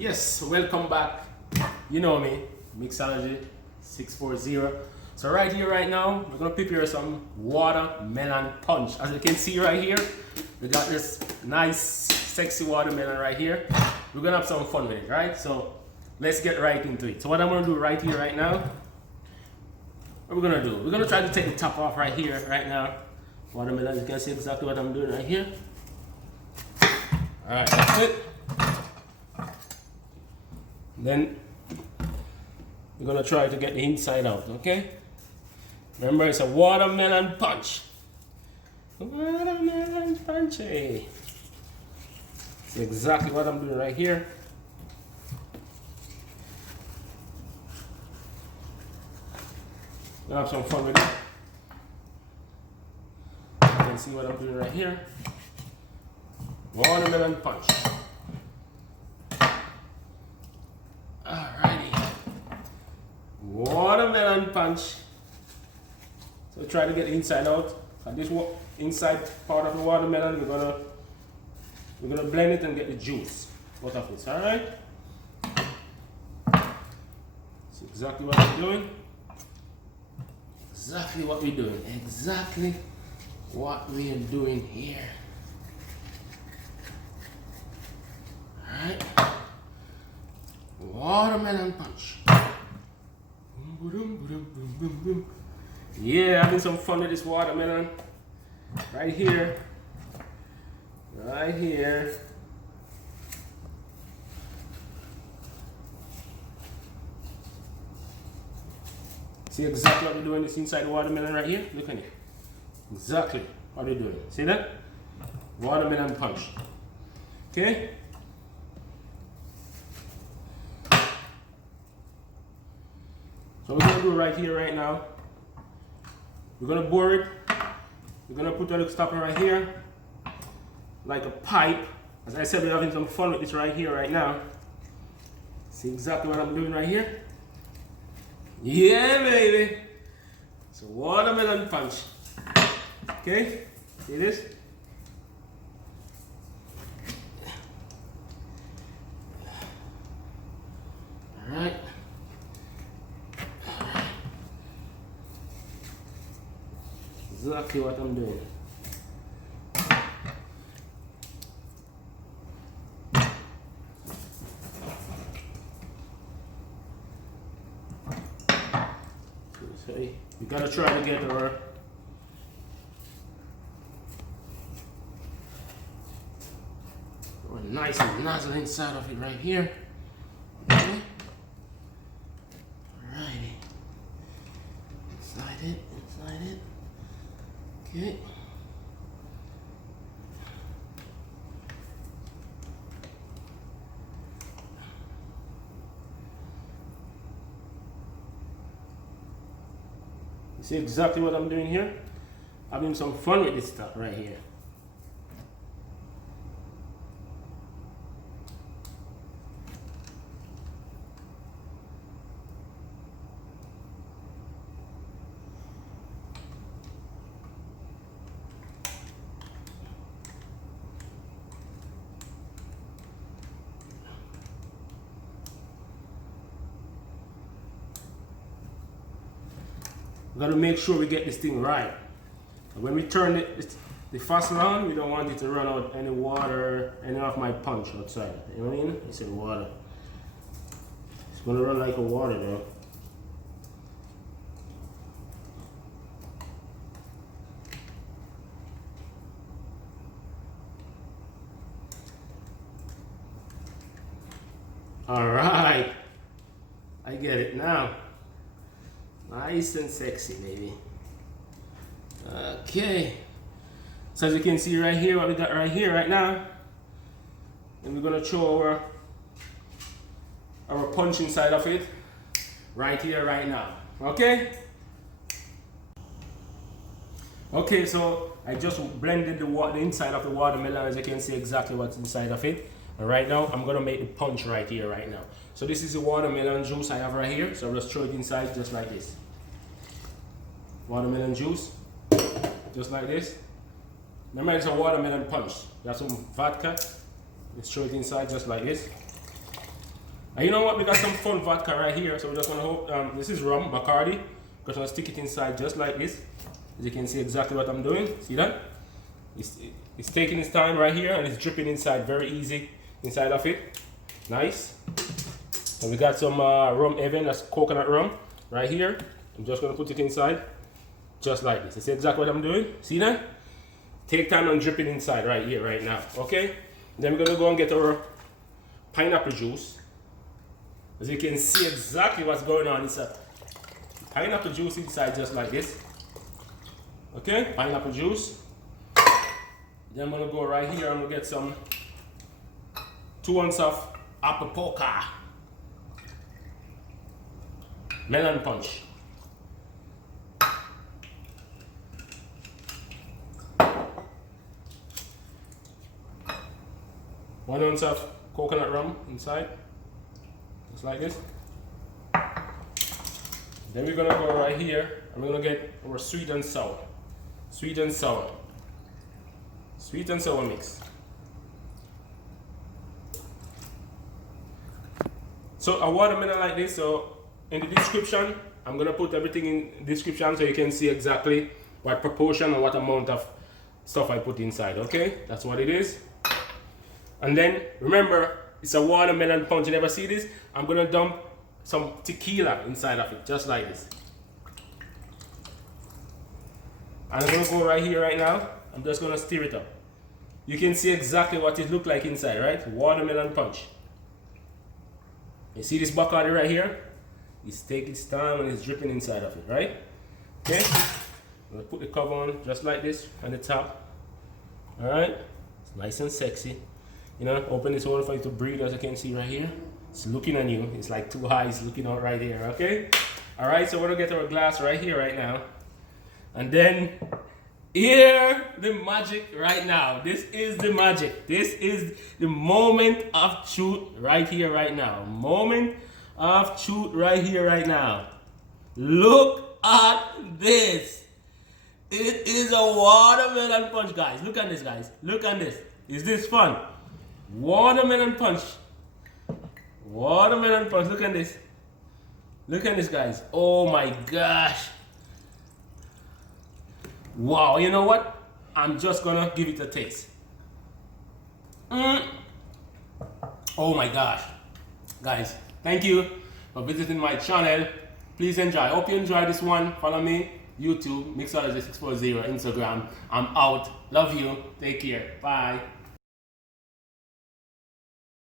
Yes, welcome back. You know me, Mixology 640. So right here, right now, we're gonna prepare some watermelon punch. As you can see right here, we got this nice, sexy watermelon right here. We're gonna have some fun with it, right? So let's get right into it. So what I'm gonna do right here, right now, what we're gonna do? We're gonna try to take the top off right here, right now. Watermelon, you can see exactly what I'm doing right here. All right, that's it. Then we're gonna try to get the inside out, okay? Remember, it's a watermelon punch. Watermelon punch. Hey. That's exactly what I'm doing right here. Gonna have some fun with it. You can see what I'm doing right here. Watermelon punch. Alrighty. Watermelon punch. So try to get the inside out. And this inside part of the watermelon, we're gonna blend it and get the juice out of it. Alright? That's exactly what we're doing. Exactly what we're doing. Exactly what we are doing here. Alright. Watermelon punch. Yeah, having some fun with this watermelon. Right here. Right here. See exactly what we're doing this inside the watermelon right here? Look at it. Exactly what we're doing. See that? Watermelon punch. Okay? So we're gonna do right here, right now. We're gonna bore it. We're gonna put a little stopper right here, like a pipe. As I said, we're having some fun with this right here, right now. See exactly what I'm doing right here? Yeah, baby. It's a watermelon punch. Okay, see this? All right. Exactly what I'm doing. So we gotta try to get our nice and nozzle inside of it right here. Okay. Alrighty. Inside it, inside it. Okay. You see exactly what I'm doing here? Having some fun with this stuff right here. We gotta make sure we get this thing right. When we turn the faucet on, we don't want it to run out any water, any of my punch outside. You know what I mean? I said water. It's gonna run like a water though. Alright. I get it now. Nice and sexy, baby. Okay. So as you can see right here, what we got right here, right now. And we're gonna throw our punch inside of it. Right here, right now. Okay? Okay, so I just blended the inside of the watermelon, as you can see exactly what's inside of it. And right now, I'm gonna make the punch right here, right now. So this is the watermelon juice I have right here. So I'll just throw it inside just like this. Watermelon juice, just like this. Remember, it's a watermelon punch. You have some vodka. Let's throw it inside just like this. And you know what? We got some fun vodka right here. So we're just gonna hope, this is rum, Bacardi. Just gonna stick it inside just like this. As you can see exactly what I'm doing. See that? It's taking its time right here and it's dripping inside, very easy inside of it. Nice. And we got some rum Evan, that's coconut rum right here. I'm just gonna put it inside just like this. You see exactly what I'm doing? See that? Take time and drip it inside right here, right now. Okay? Then we're gonna go and get our pineapple juice. As you can see exactly what's going on inside. Pineapple juice inside just like this. Okay? Pineapple juice. Then I'm gonna go right here and we'll get some 2 ounces of apple poker. Melon punch. One ounce of coconut rum inside. Just like this. Then we're gonna go right here and we're gonna get our sweet and sour. Sweet and sour. Sweet and sour mix. So a watermelon like this, so in the description, I'm gonna put everything in the description so you can see exactly what proportion or what amount of stuff I put inside, okay? That's what it is. And then remember, it's a watermelon punch. You never see this? I'm gonna dump some tequila inside of it, just like this. And I'm gonna go right here right now. I'm just gonna stir it up. You can see exactly what it looked like inside, right? Watermelon punch. You see this Bacardi right here? It's taking its time and it's dripping inside of it, right? Okay? I'm gonna put the cover on just like this on the top. Alright? It's nice and sexy. You know, open this hole for you to breathe, as you can see right here. It's looking on you. It's like 2 eyes looking out right here, okay? Alright, so we're gonna get our glass right here, right now. And then, hear the magic right now. This is the magic. This is the moment of truth right here, right now. Moment of truth right here, right now. Look at this. It is a watermelon punch, guys. Look at this, guys. Look at this. Is this fun? Watermelon punch. Watermelon punch. Look at this. Look at this, guys. Oh my gosh. Wow, you know what? I'm just gonna give it a taste. Oh my gosh. Guys, thank you for visiting my channel. Please enjoy. I hope you enjoyed this one. Follow me, YouTube, Mixology640, Instagram. I'm out. Love you. Take care. Bye.